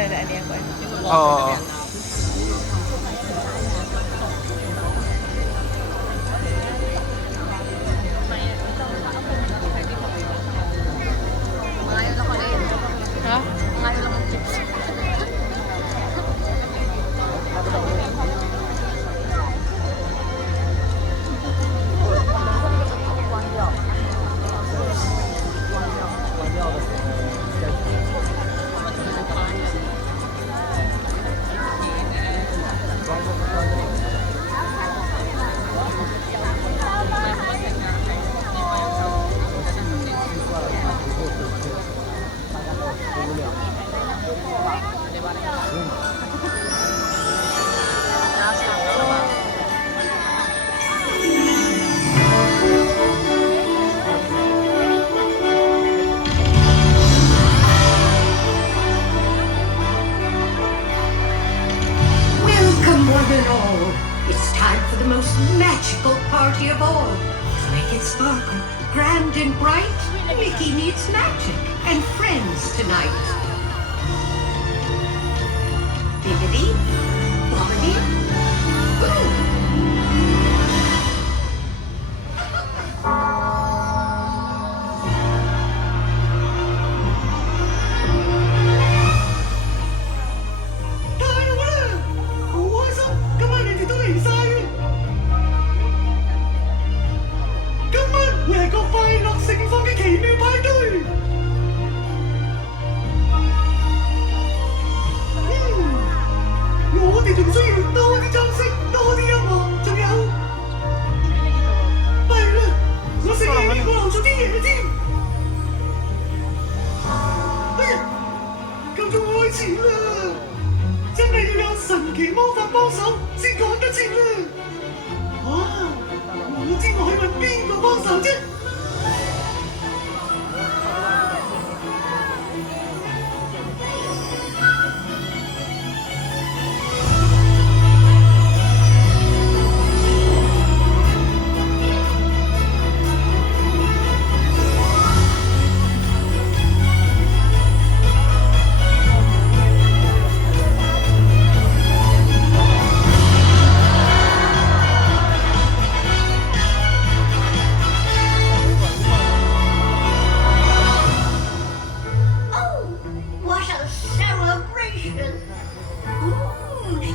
อันเนี้ยก่อน อ๋อฮะ Welcome, one and all. It's time for the most magical party of all. To make it sparkle, grand and bright, Mickey needs magic and friends tonight. Bibbidi, bobbidi, boo!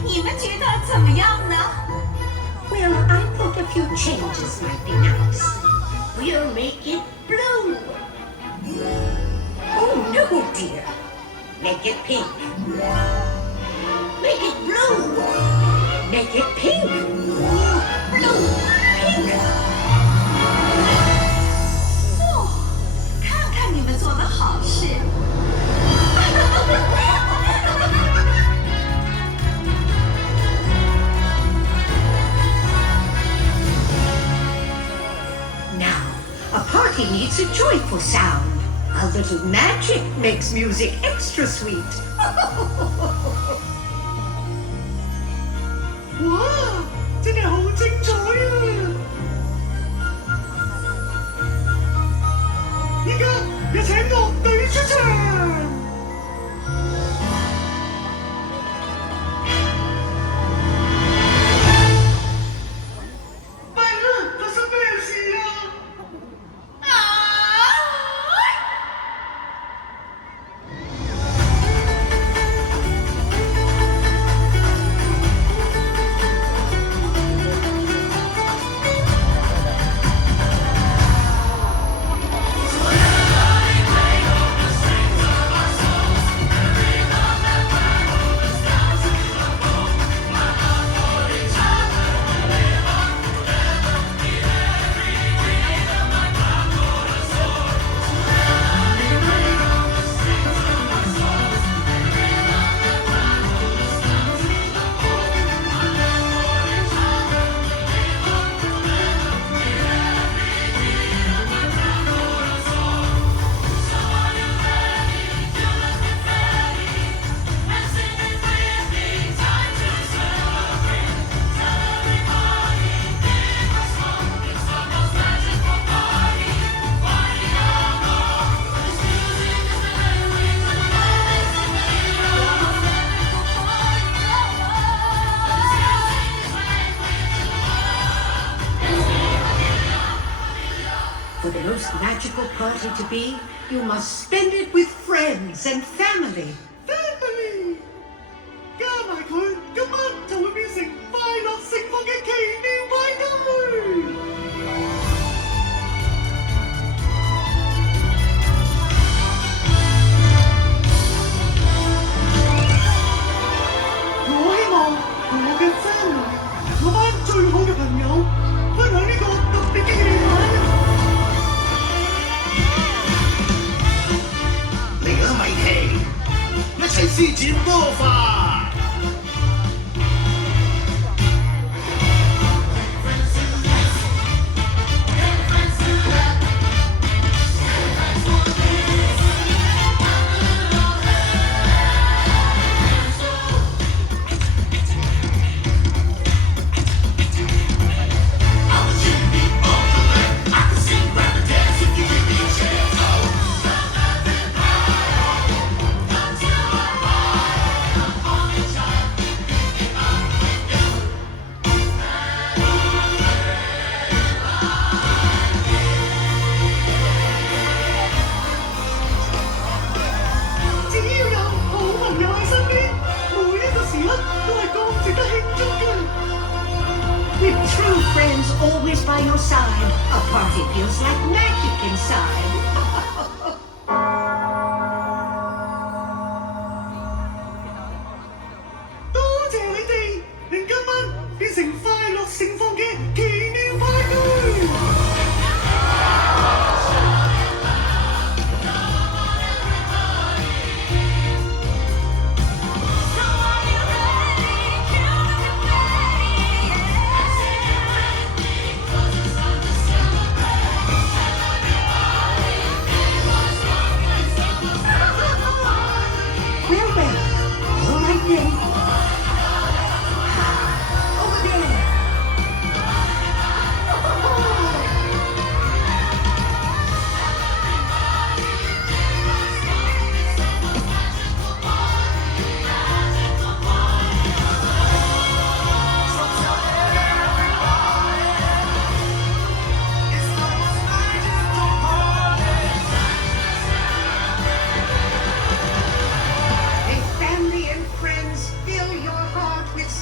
你们觉得怎么样呢？ Well, I thought a few changes might be nice. We'll make it blue. Oh, no, dear. Make it pink. Make it blue. Make it pink. Blue, pink. 哦，看看你们做的好事。Now, a party needs a joyful sound. A little magic makes music extra sweet. 哇，真係好精彩啊！依家有請樂隊出場。弊啦，發生咩事啊？ magical party to be, you must spend it with friends and family. Family 加埋佢，今晚就會變成快樂盛放嘅奇妙派對。我希望同我嘅 family 嗰班最好嘅朋友分享呢個特別嘅夜晚。嚟啦，米奇，一齊施展魔法！With true friends always by your side, a party feels like magic inside. 多謝你哋，令今晚變成快樂盛放嘅奇妙派對。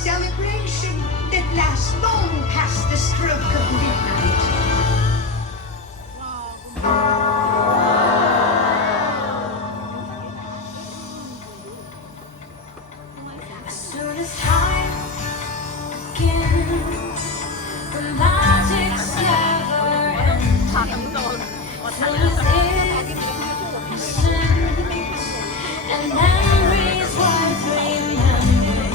Celebration that lasts long past the stroke of midnight. As soon as time begins, the magic's never ends. Full of innocence and memories worth remembering.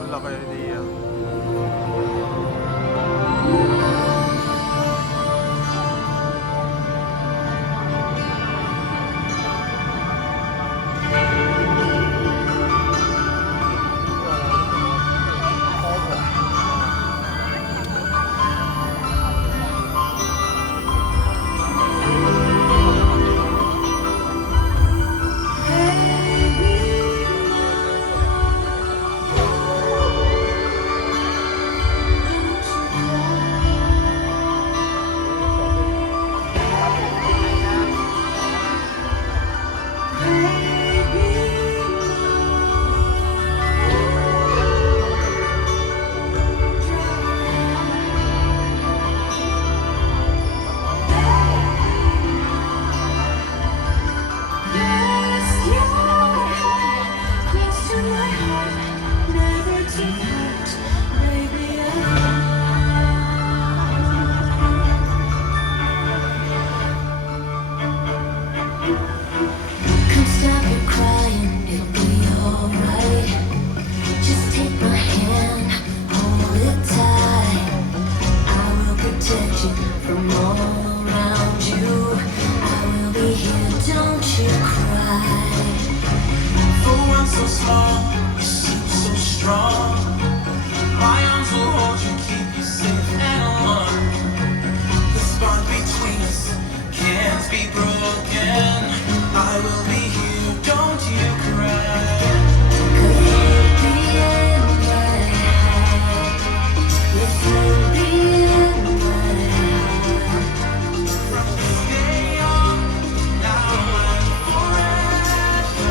Wala kayo idea. be broken, I will be here, don't you cry. Stay on, now and forever.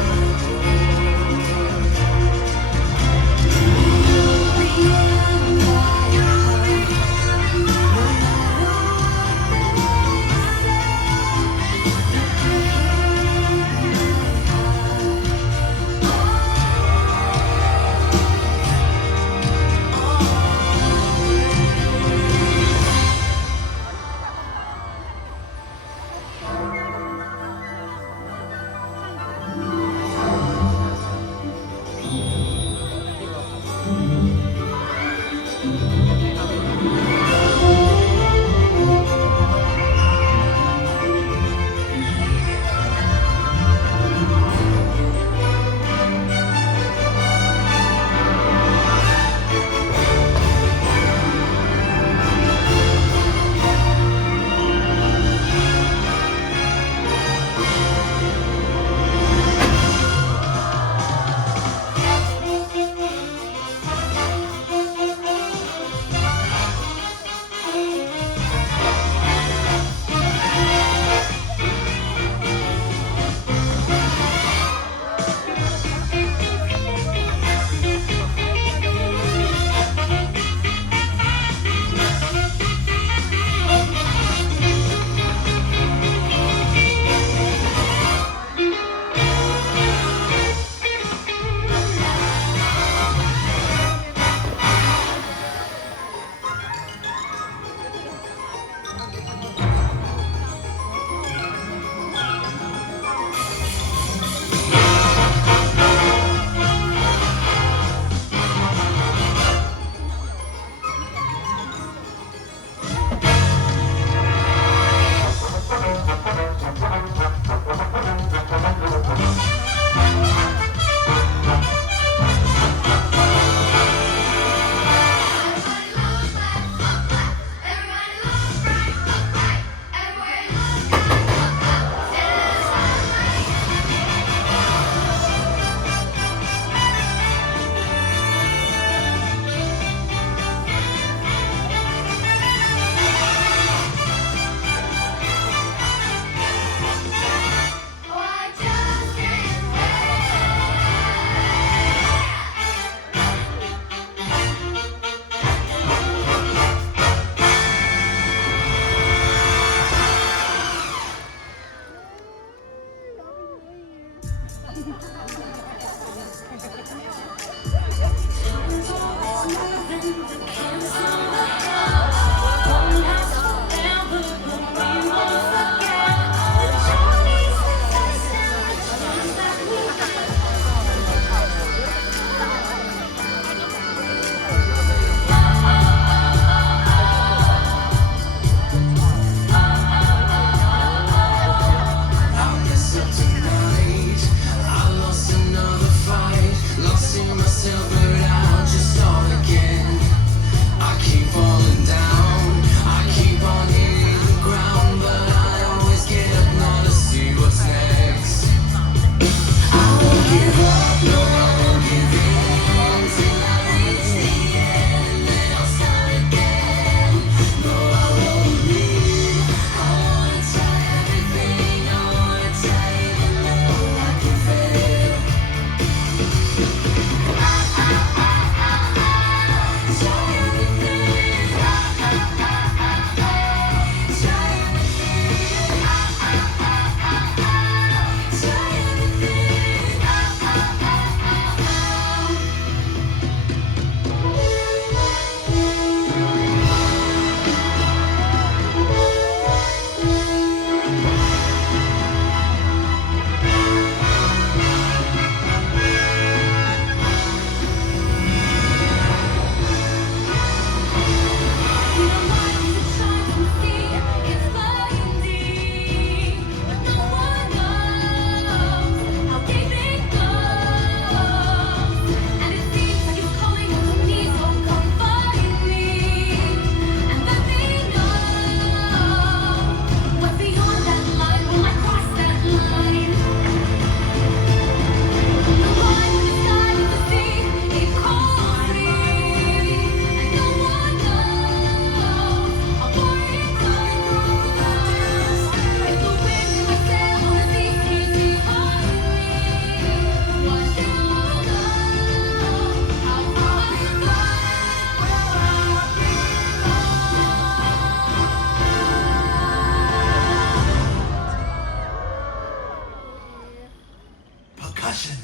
passion.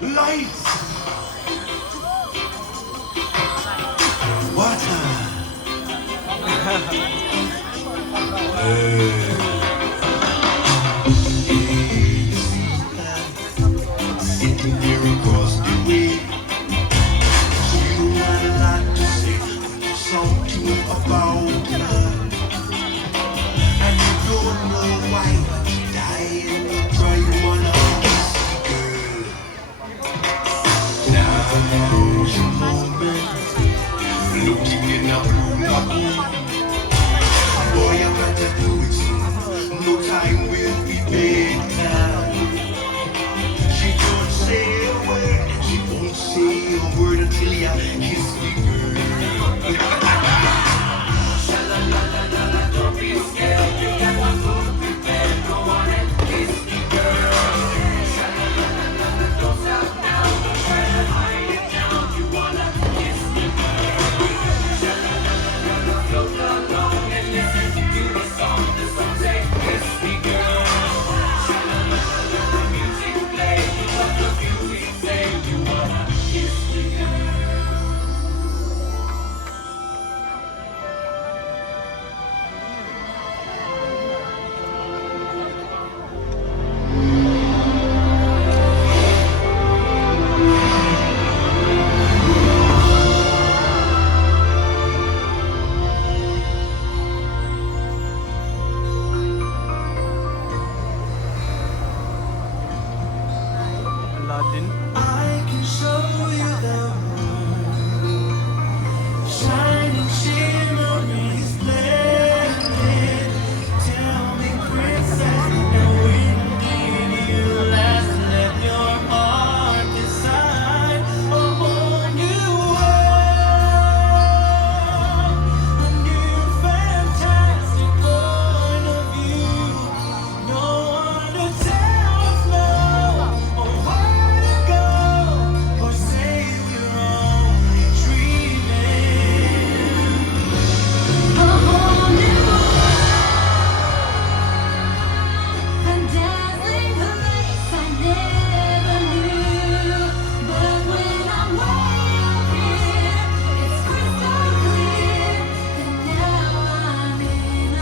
Lights. Water. Sitting here across the way. You got a lot to say. Something about love. And you don't know why, but you dying. Try you wanna kiss the girl. Now's your moment. Looking in a blue lagoon. Boy, you better do it soon. No time will be better. She don't say a word. She won't say a word until you kiss the girl. Don't be scared. You got one foot prepared. Go on and kiss the girl. Don't stop now. Try to hide it down. You wanna kiss the girl. Float along and listen to the song. The song say kiss the girl. The music play. What the music say. You wanna kiss the girl. Aladdin. I can show you the world, shining, shimmering, splendid. Tell me, princess, now when did you last let your heart decide a whole new world, a new fantastic point of view? No one to tell us no, or where to go, or say we're only dreaming. A whole new world, a dazzling place I never knew. But when I'm way up here, it's crystal clear that now I'm in a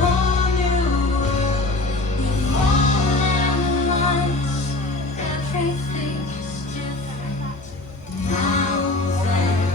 whole new world. With all and lights, everything's different. Sounds and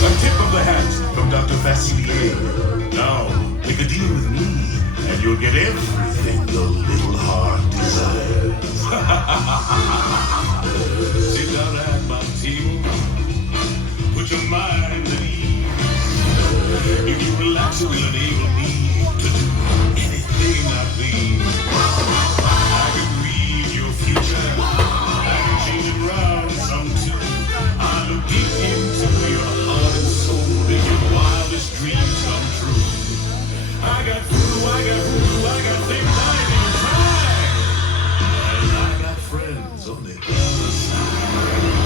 A tip of the hat from Dr. Facilier. Now, make a deal with me, and you'll get everything your little heart desires. Sit down at my table. Put your mind at ease. If you relax, it will enable me to do anything I please. I can read your future. I can change it round some too. I look deep into your heart and soul. Make your wildest dreams come true. I got food, I got food, I got things I didn't try. And I got friends on the other side.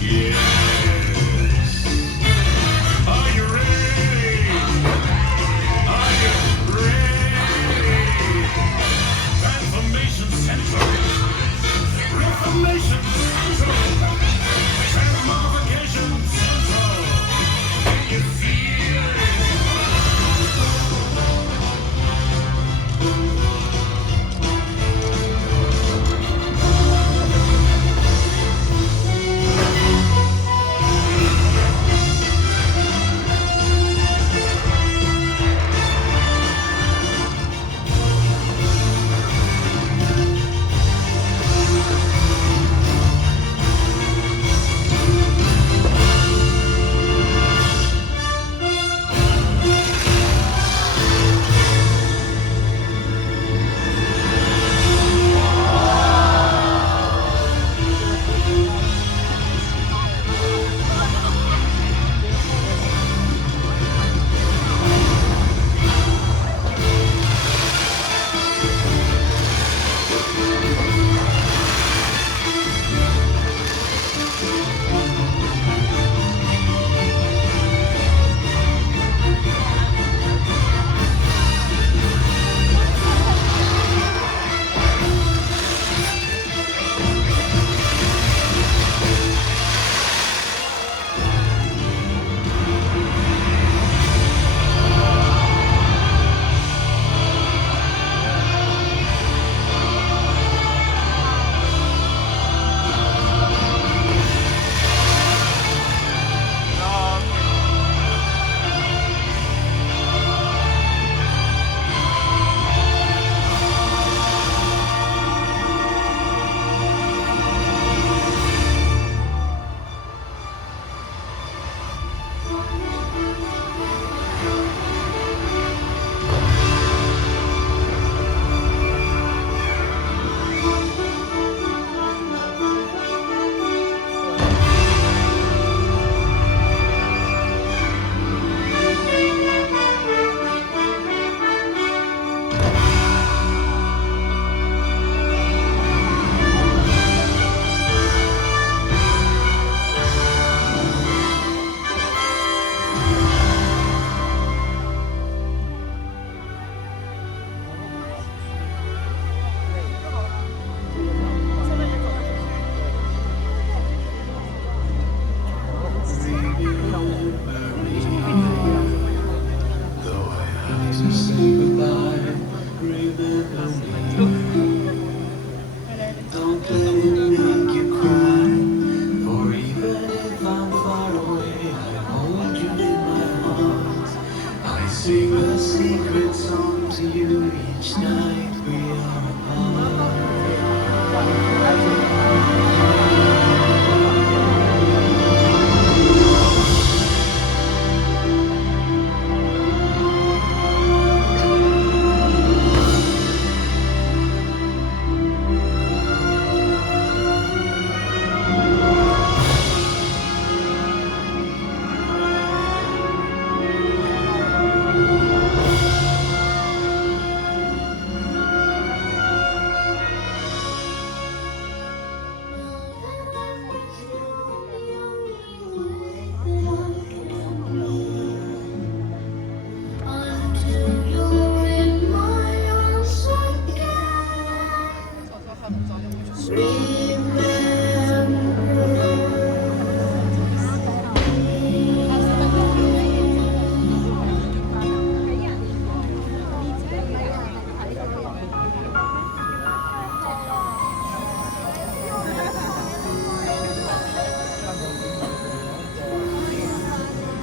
Yes. Are you ready? Are you ready? Transformation Central. Reformation Central. Transmogrification Central. Can you feel it? sing a secret song to you each night we are apart. Until you're in my arms again.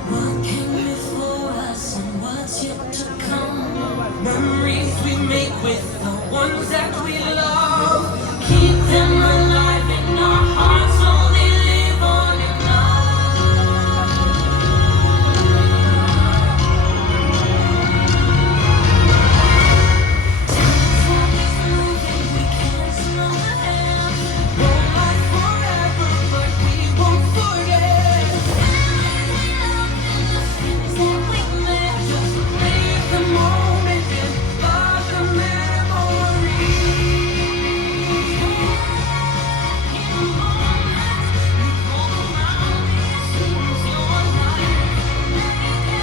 What came before us and what's yet to come? Memories we make with the ones that we love. Keep them alive in our hearts, so they live on in Time is moving, we can't slow the hand. Won't last forever, but we won't forget. Just live the moment and love the memory. In the moment you hold around me, it seems your life.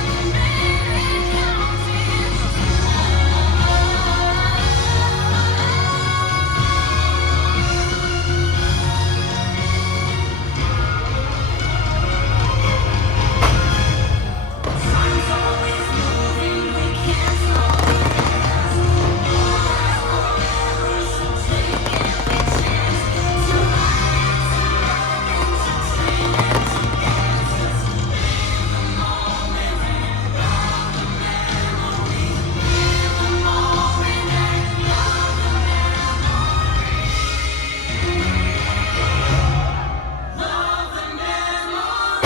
Every minute counts in Time's always moving, we can't slow it. So take every chance to rise and love entertainment together. Just live the moment and love the memory. Live the moment and love the memory. Love the memory.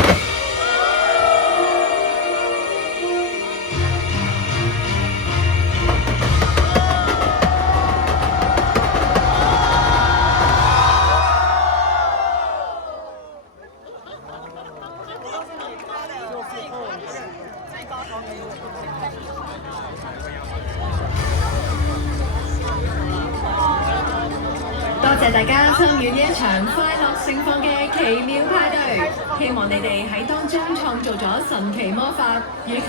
多謝大家參與呢一場快樂盛放嘅奇妙派對，希望你哋喺當中創造咗神奇魔法，與